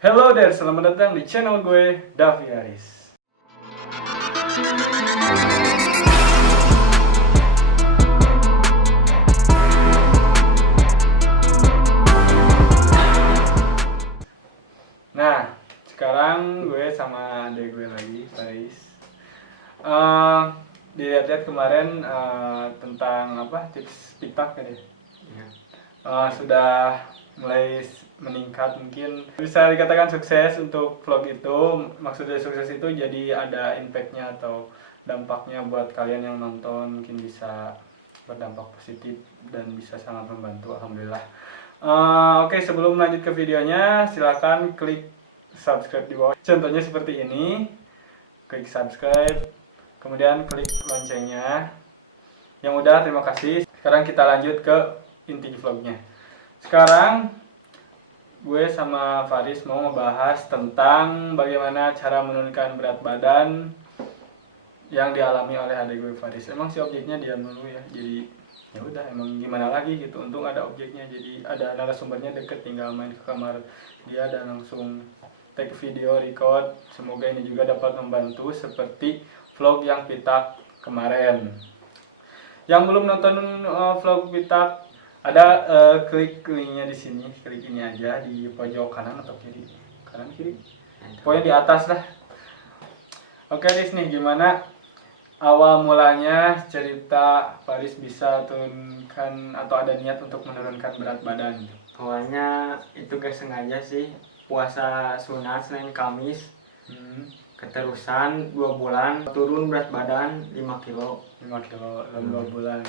Hello there, selamat datang di channel gue, Davi Aris. Nah, sekarang gue sama adek gue lagi, Faris. Dilihat-lihat kemarin tentang apa tips TikTok kan ya? Sudah mulai meningkat, mungkin bisa dikatakan sukses untuk vlog itu. Maksudnya sukses itu jadi ada impactnya atau dampaknya buat kalian yang nonton, mungkin bisa berdampak positif dan bisa sangat membantu, alhamdulillah. Oke, sebelum lanjut ke videonya, silakan klik subscribe di bawah. Contohnya seperti ini, klik subscribe, kemudian klik loncengnya. Yang udah, terima kasih. Sekarang kita lanjut ke inti vlognya. Sekarang gue sama Faris mau ngebahas tentang bagaimana cara menurunkan berat badan yang dialami oleh adik gue Faris. Emang si objeknya dia dulu ya, jadi ya udah emang gimana lagi gitu. Untung ada objeknya, jadi ada narasumbernya deket, tinggal main ke kamar dia dan langsung take video record. Semoga ini juga dapat membantu seperti vlog yang kita kemarin. Yang belum nonton vlog kita, ada klik linknya di sini, klik ini aja di pojok kanan atau kiri, kanan kiri, pokoknya di atas lah. Oke, Dis nih, gimana awal mulanya cerita Faris bisa turunkan atau ada niat untuk menurunkan berat badan? Awalnya itu gak sengaja sih, puasa sunat Senin Kamis, keterusan 2 bulan turun berat badan 5 kilo 5 kilo dalam 2 bulan.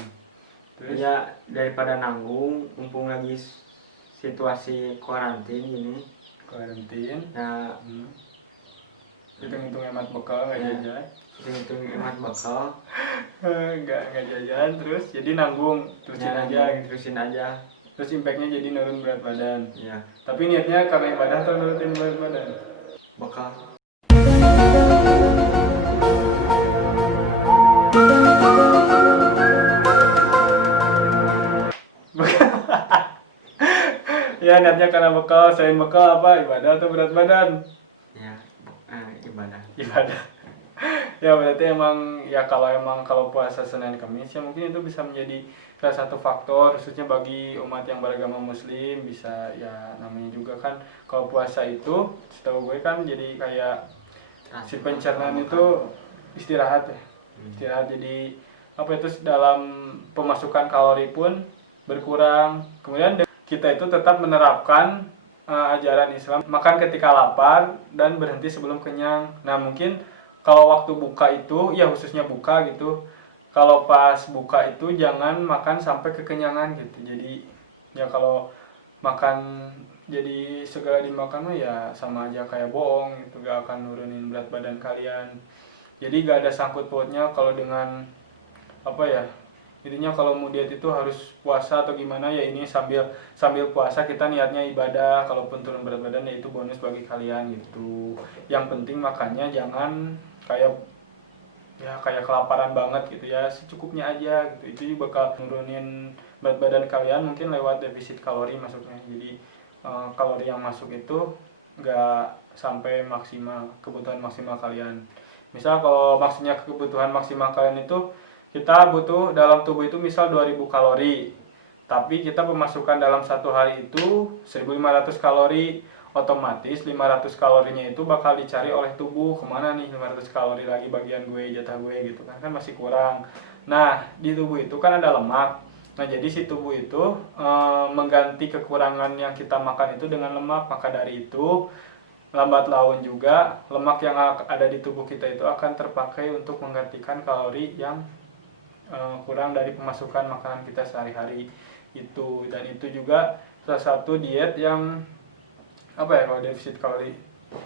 Terus? Ya daripada nanggung, mumpung lagi situasi karantin gini. Karantin. Nah, hitung-hitung hemat bekal, nggak jajan. Hitung hemat bekal. nggak jajan, terus jadi nanggung, terusin Ya, aja. terusin aja. Terus impactnya jadi nurun berat badan. Iya. Tapi niatnya karena ibadah atau nurutin berat badan? Bekal. Ya, niatnya karena bekal. Selain bekal apa? Ibadah atau berat badan? Ya, ibadah. Ibadah. Ya berarti emang ya, kalau puasa Senin Kamis ya mungkin itu bisa menjadi salah satu faktor, khususnya bagi umat yang beragama Muslim. Bisa ya, namanya juga kan kalau puasa itu setahu gue kan jadi kayak si pencernaan itu istirahat ya. Istirahat, jadi apa itu, dalam pemasukan kalori pun berkurang. Kemudian kita itu tetap menerapkan ajaran Islam, makan ketika lapar dan berhenti sebelum kenyang. Nah, mungkin kalau waktu buka itu ya, khususnya buka gitu, kalau pas buka itu jangan makan sampai kekenyangan gitu. Jadi ya kalau makan jadi segala dimakan ya sama aja kayak bohong gitu, gak akan nurunin berat badan kalian. Jadi gak ada sangkut pautnya kalau dengan apa ya, intinya kalau mau diet itu harus puasa atau gimana ya. Ini sambil puasa kita niatnya ibadah. Kalaupun turun berat badan ya itu bonus bagi kalian gitu. Yang penting makannya jangan kayak kelaparan banget gitu ya, secukupnya aja gitu. Itu juga bakal nurunin berat badan kalian, mungkin lewat defisit kalori masuknya. Jadi kalori yang masuk itu nggak sampai maksimal, kebutuhan maksimal kalian. Misal kalau maksudnya kebutuhan maksimal kalian itu, kita butuh dalam tubuh itu misal 2000 kalori, tapi kita pemasukan dalam satu hari itu 1500 kalori, otomatis 500 kalorinya itu bakal dicari oleh tubuh. Kemana nih 500 kalori lagi, bagian gue, jatah gue gitu kan masih kurang. Nah, di tubuh itu kan ada lemak. Nah, jadi si tubuh itu mengganti kekurangan yang kita makan itu dengan lemak. Maka dari itu lambat laun juga lemak yang ada di tubuh kita itu akan terpakai untuk menggantikan kalori yang kurang dari pemasukan makanan kita sehari-hari itu. Dan itu juga salah satu diet yang apa ya, kalau defisit kalori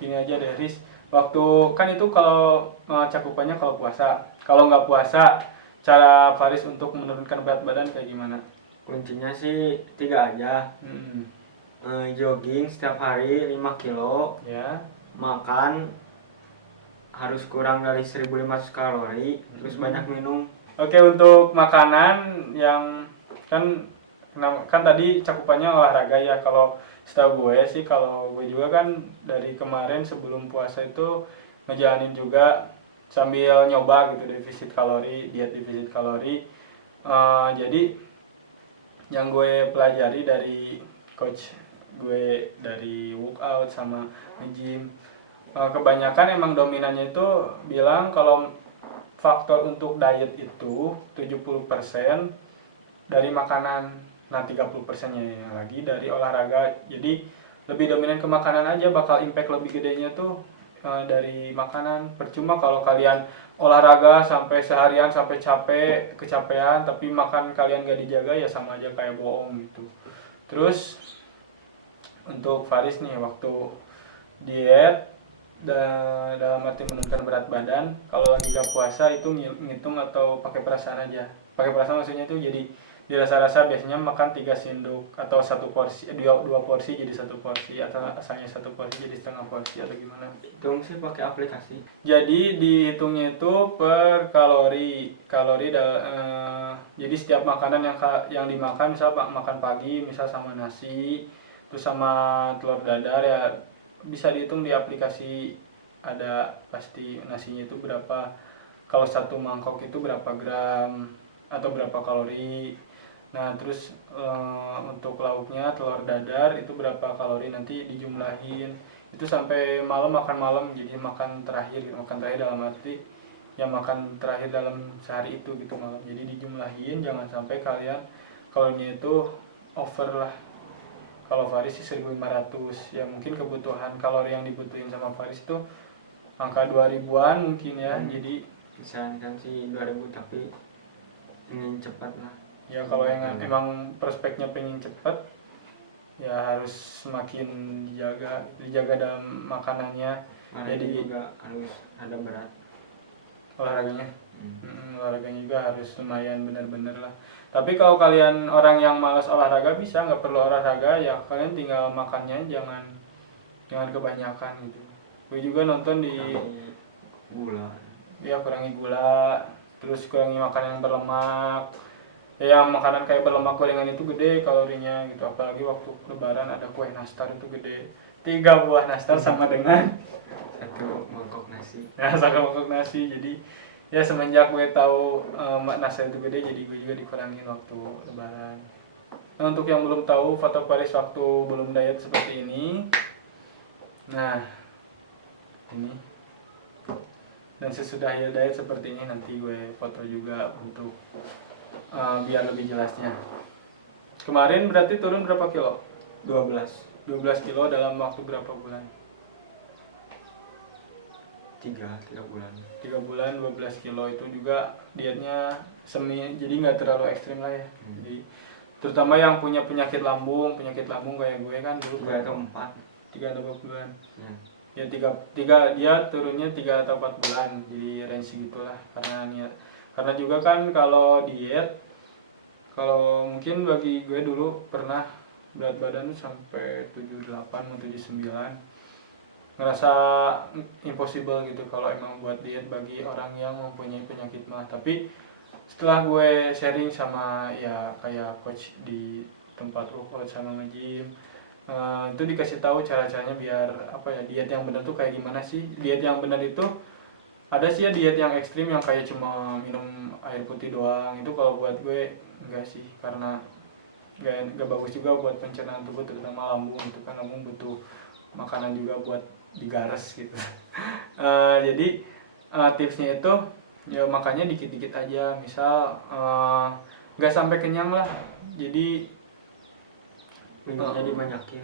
ini aja deh, Riz. Waktu kan itu kalau cakupannya kalau puasa. Kalau nggak puasa, cara Faris untuk menurunkan berat badan kayak gimana? Kuncinya sih 3 aja. Jogging setiap hari 5 kilo Ya. Makan harus kurang dari 1500 kalori. Terus banyak minum. Oke, untuk makanan yang kan tadi cakupannya olahraga ya. Kalau setahu gue sih, kalau gue juga kan dari kemarin sebelum puasa itu ngejalanin juga sambil nyoba gitu defisit kalori, diet defisit kalori. Jadi yang gue pelajari dari coach gue dari workout sama nge-gym, kebanyakan emang dominannya itu bilang kalau faktor untuk diet itu 70% dari makanan, nah 30%-nya yang lagi dari olahraga. Jadi lebih dominan ke makanan aja, bakal impact lebih gedenya tuh dari makanan. Percuma kalau kalian olahraga sampai seharian sampai capek, kecapean, tapi makan kalian gak dijaga, ya sama aja kayak bohong gitu. Terus untuk Faris nih, waktu diet dalam arti menurunkan berat badan, kalau lagi gak puasa itu ngitung atau pakai perasaan aja? Pakai perasaan maksudnya itu jadi dirasa-rasa biasanya makan 3 sendok atau satu porsi, dua porsi jadi satu porsi, atau asalnya satu porsi jadi setengah porsi, atau gimana? Hitung sih pakai aplikasi. Jadi dihitungnya itu per kalori jadi setiap makanan yang dimakan, misal makan pagi misal sama nasi terus sama telur dadar, ya bisa dihitung di aplikasi, ada pasti nasinya itu berapa, kalau satu mangkok itu berapa gram atau berapa kalori. Nah terus untuk lauknya telur dadar itu berapa kalori, nanti dijumlahin itu sampai malam, makan malam, jadi makan terakhir dalam arti yang makan terakhir dalam sehari itu gitu malam. Jadi dijumlahin, jangan sampai kalian kalorinya itu over lah. Kalau Faris sih 1500, ya mungkin kebutuhan kalori yang dibutuhin sama Faris itu angka 2000-an mungkin ya. Jadi Misalkan sih 2000 tapi ingin cepat lah. ya kalau yang emang prospeknya pengen cepat, ya harus semakin dijaga dalam makanannya. Jadi juga harus ada berat olahraganya, olahraganya juga harus lumayan benar-benar lah. Tapi kalau kalian orang yang malas olahraga, bisa nggak perlu olahraga, ya kalian tinggal makannya jangan kebanyakan gitu. Gue juga nonton di gula, ya kurangi gula, terus kurangi makanan yang berlemak. Ya yang makanan kayak berlemak gorengan itu gede kalorinya gitu, apalagi waktu lebaran ada kue nastar itu gede, 3 buah nastar sama dengan satu mangkok nasi. ya satu mangkok nasi. Jadi ya semenjak gue tahu nastar itu gede, jadi gue juga dikurangin waktu lebaran. Nah untuk yang belum tahu foto Paris waktu belum diet seperti ini, nah ini, dan sesudah diet seperti ini nanti gue foto juga untuk biar lebih jelasnya. Kemarin berarti turun berapa kilo? 12 kilo dalam waktu berapa bulan? 3 bulan. 3 bulan 12 kilo. Itu juga dietnya semi, jadi nggak terlalu ekstrim lah ya. Jadi terutama yang punya penyakit lambung kayak gue kan dulu 3 atau 4 bulan. Ya 3 dia turunnya 3 atau 4 bulan, jadi range segitulah. Karena juga kan kalau diet, kalau mungkin bagi gue dulu pernah berat badan sampai 78 mau 79, ngerasa impossible gitu kalau emang buat diet bagi orang yang mempunyai penyakit mah. Tapi setelah gue sharing sama ya kayak coach di tempat workout sama nge-gym, itu dikasih tahu cara-caranya biar apa ya, diet yang benar tuh kayak gimana sih. Diet yang benar itu ada sih ya diet yang ekstrim yang kayak cuma minum air putih doang. Itu kalau buat gue enggak sih, karena enggak bagus juga buat pencernaan tubuh, terutama lambung gitu kan. Lambung butuh makanan juga buat digares gitu. Jadi tipsnya itu ya makannya dikit-dikit aja, misal enggak sampai kenyang lah. Jadi minumnya dibanyakin.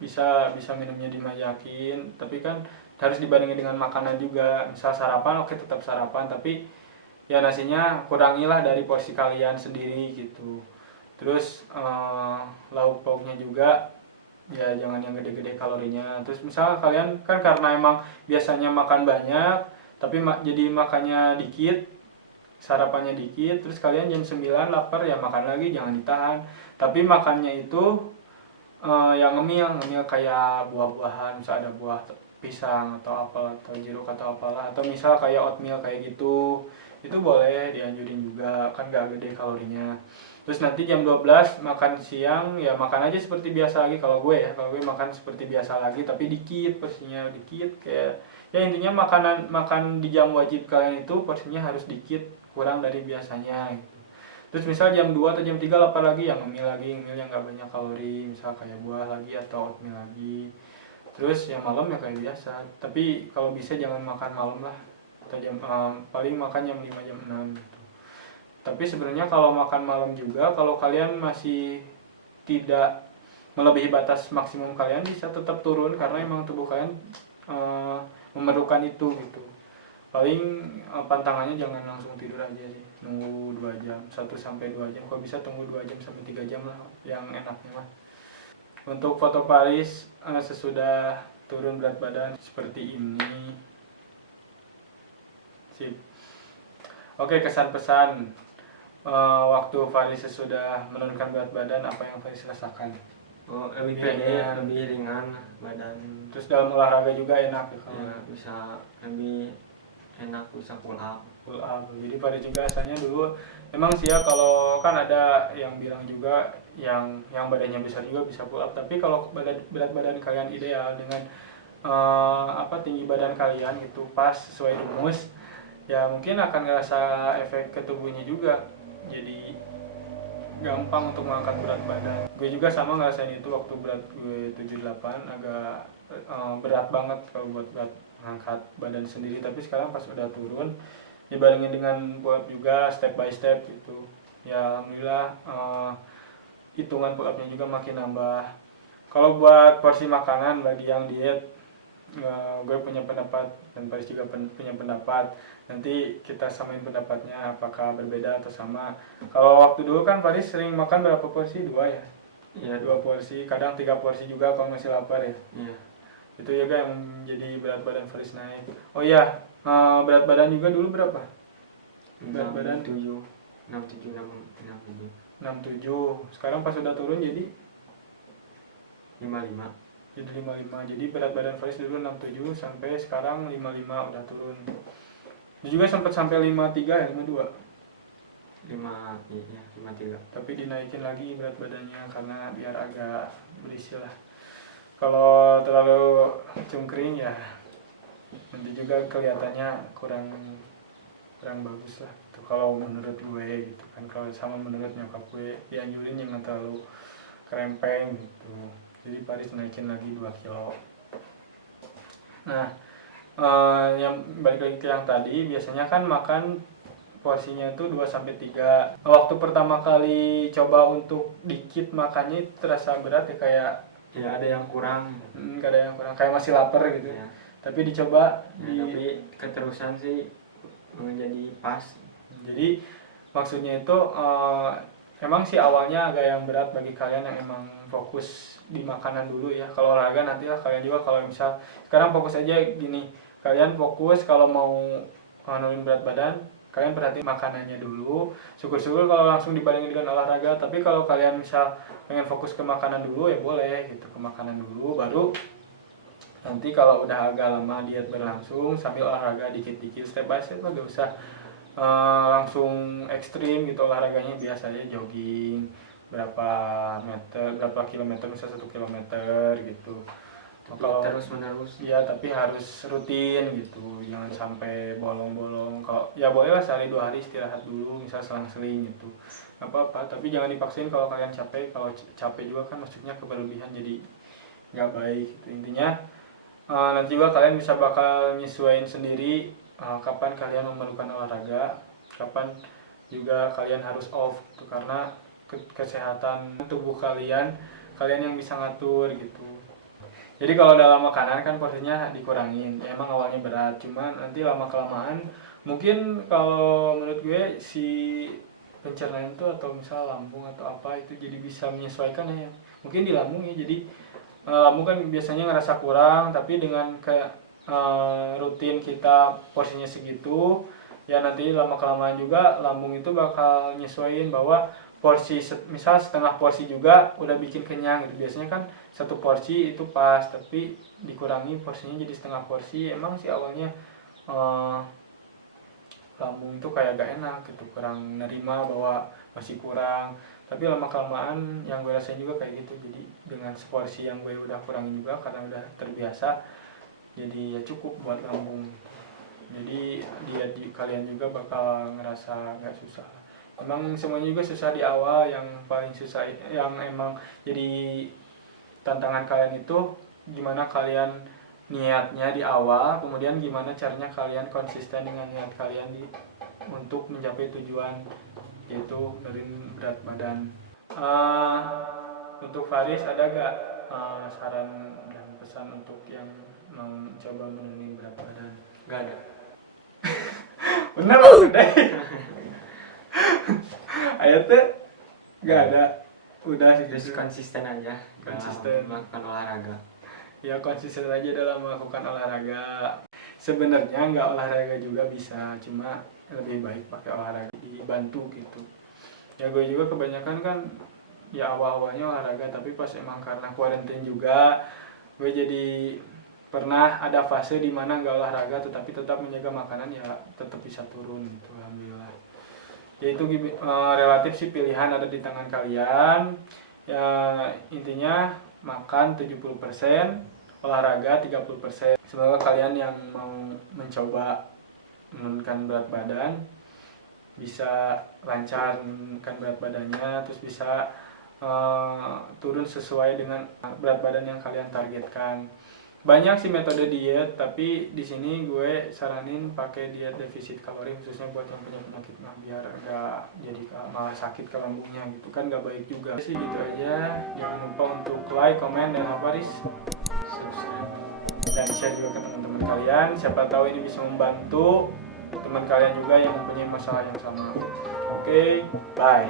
Bisa minumnya dibanyakin, tapi kan harus dibandingin dengan makanan juga. Misal sarapan, oke tetap sarapan, tapi ya nasinya kurangilah dari porsi kalian sendiri gitu. Terus lauk pauknya juga ya jangan yang gede-gede kalorinya. Terus misal kalian kan karena emang biasanya makan banyak tapi jadi makannya dikit, sarapannya dikit, terus kalian jam 9 lapar ya makan lagi, jangan ditahan. Tapi makannya itu yang ngemil kayak buah-buahan, misal ada buah pisang atau apel atau jeruk atau apalah, atau misal kayak oatmeal kayak gitu, itu boleh dianjurin juga, kan gak gede kalorinya. Terus nanti jam 12 makan siang ya makan aja seperti biasa lagi. Kalau gue makan seperti biasa lagi tapi dikit, porsinya dikit, kayak ya intinya makan di jam wajib kalian itu porsinya harus dikit, kurang dari biasanya gitu. Terus misal jam 2 atau jam 3 lapar lagi, yang ngemil yang gak banyak kalori, misal kayak buah lagi atau oatmeal lagi. Terus yang malam ya kayak biasa, tapi kalau bisa jangan makan malam lah, atau paling makan jam 5 jam 6 gitu. Tapi sebenarnya kalau makan malam juga, kalau kalian masih tidak melebihi batas maksimum kalian, bisa tetap turun karena emang tubuh kalian memerlukan itu gitu. Paling pantangannya jangan langsung tidur aja sih, nunggu 2 jam, 1 sampai 2 jam. Kalau bisa tunggu 2 jam sampai 3 jam lah yang enaknya mah. Untuk foto Paris sesudah turun berat badan seperti ini. Sip. Oke, kesan pesan waktu Faris sesudah menurunkan berat badan, apa yang Faris rasakan? Oh, lebih pede, lebih ringan badan. Terus dalam olahraga juga enak ya, kalau Ya, bisa lebih enak, bisa pull up. pull up. Jadi Faris juga asalnya dulu emang sih ya, kalau kan ada yang bilang juga yang badannya besar juga bisa pull up, tapi kalau berat badan kalian ideal dengan tinggi badan kalian gitu pas sesuai rumus, ya mungkin akan ngerasa efek ke tubuhnya juga, jadi gampang untuk mengangkat berat badan. Gue juga sama ngerasain itu waktu berat gue 78, agak berat banget kalau buat berat mengangkat badan sendiri. Tapi sekarang pas udah turun, dibarengin dengan pull up juga step by step gitu, ya alhamdulillah hitungan pull upnya juga makin nambah. Kalau buat porsi makanan bagi yang diet, gue punya pendapat dan Paris juga punya pendapat. Nanti kita samain pendapatnya apakah berbeda atau sama. Kalau waktu dulu kan Paris sering makan berapa porsi? 2 ya? Iya, 2 porsi, kadang 3 porsi juga kalau masih lapar ya. Iya. Itu juga yang jadi berat badan Paris naik. Oh iya, berat badan juga dulu berapa? Berat badan 67, 67, 67. 67. Sekarang pas udah turun jadi 55. jadi 55. Jadi berat badan Faris dulu 67 sampai sekarang 55, udah turun. Dia juga sempat sampai 53 ya, 52. 53. Tapi dinaikin lagi berat badannya karena biar agak berisi lah. Kalau terlalu cungkring ya nanti juga kelihatannya kurang bagus lah. Itu kalau menurut gue gitu kan. Kalau sama menurut nyokap gue, dianjurin jangan terlalu krempeng gitu. Jadi Paris naikin lagi 2 kilo. Nah, yang balik lagi ke yang tadi, biasanya kan makan porsinya itu 2-3. Waktu pertama kali coba untuk dikit makannya terasa berat ya, kayak Ya ada yang kurang. Ada yang kurang, kayak masih lapar gitu. Ya. Tapi dicoba Tapi keterusan sih menjadi pas. Jadi maksudnya itu emang sih awalnya agak yang berat bagi kalian yang emang fokus di makanan dulu ya. Kalau olahraga nantilah kalian juga, kalau misal sekarang fokus aja gini, kalian fokus kalau mau nurunin berat badan, kalian perhatiin makanannya dulu. Syukur-syukur kalau langsung dibandingin dengan olahraga. Tapi kalau kalian misal pengen fokus ke makanan dulu ya boleh gitu, ke makanan dulu, baru nanti kalau udah agak lama diet berlangsung sambil olahraga dikit-dikit step by step, gak usah langsung ekstrim gitu olahraganya. Biasanya jogging berapa kilometer, bisa 1 kilometer gitu. Kalau terus menerus ya, tapi harus rutin gitu, jangan sampai bolong-bolong. Kalau ya boleh lah sehari 2 hari istirahat dulu, misal selang-seling gitu, nggak apa-apa. Tapi jangan dipaksain kalau kalian capek. Kalau capek juga kan maksudnya keberlebihan, jadi nggak baik gitu. Intinya nanti juga kalian bisa bakal nyesuaiin sendiri kapan kalian memerlukan olahraga, kapan juga kalian harus off gitu, karena kesehatan tubuh kalian yang bisa ngatur gitu. Jadi kalau dalam makanan kan porsinya dikurangin, ya emang awalnya berat, cuman nanti lama kelamaan mungkin kalau menurut gue si pencernaan itu atau misal lambung atau apa itu jadi bisa menyesuaikan ya, mungkin di lambung ya. Jadi lambung kan biasanya ngerasa kurang, tapi dengan rutin kita porsinya segitu ya, nanti lama kelamaan juga lambung itu bakal nyesuaiin bahwa porsi misal setengah porsi juga udah bikin kenyang gitu. Biasanya kan satu porsi itu pas, tapi dikurangi porsinya jadi setengah porsi. Emang sih awalnya lambung itu kayak gak enak gitu, kurang nerima bahwa masih kurang, tapi lama kelamaan yang gue rasain juga kayak gitu. Jadi dengan seporsi yang gue udah kurangin juga karena udah terbiasa, jadi ya cukup buat lambung. Jadi kalian juga bakal ngerasa gak susah. Emang semuanya juga susah di awal, yang paling susah yang emang jadi tantangan kalian itu gimana kalian niatnya di awal, kemudian gimana caranya kalian konsisten dengan niat kalian untuk mencapai tujuan, yaitu nurunin berat badan. Untuk Faris ada gak saran dan pesan untuk yang mau coba menurunin berat badan? Gak ada. Bener loh deh. Ayo tuh gak ada. Udah Terus konsisten aja. Konsisten melakukan olahraga. Ya konsisten aja dalam melakukan olahraga. Sebenarnya nggak olahraga juga bisa, cuma lebih baik pakai olahraga dibantu gitu. Ya gue juga kebanyakan kan ya awal-awalnya olahraga, tapi pas emang karena quarantine juga gue jadi pernah ada fase dimana nggak olahraga tetapi tetap menjaga makanan, ya tetap bisa turun gitu, alhamdulillah. Ya itu relatif sih, pilihan ada di tangan kalian. Ya intinya makan 70%, olahraga 30%. Semoga kalian yang mau mencoba menurunkan berat badan bisa lancar menurunkan berat badannya, terus bisa turun sesuai dengan berat badan yang kalian targetkan. Banyak sih metode diet, tapi di sini gue saranin pakai diet defisit kalori, khususnya buat yang punya penyakit mah, biar enggak jadi malah sakit ke lambungnya gitu kan, nggak baik juga sih. Gitu aja, jangan lupa untuk like, comment, dan subscribe dan share juga ke teman-teman kalian. Siapa tahu ini bisa membantu teman kalian juga yang mempunyai masalah yang sama. Oke, bye.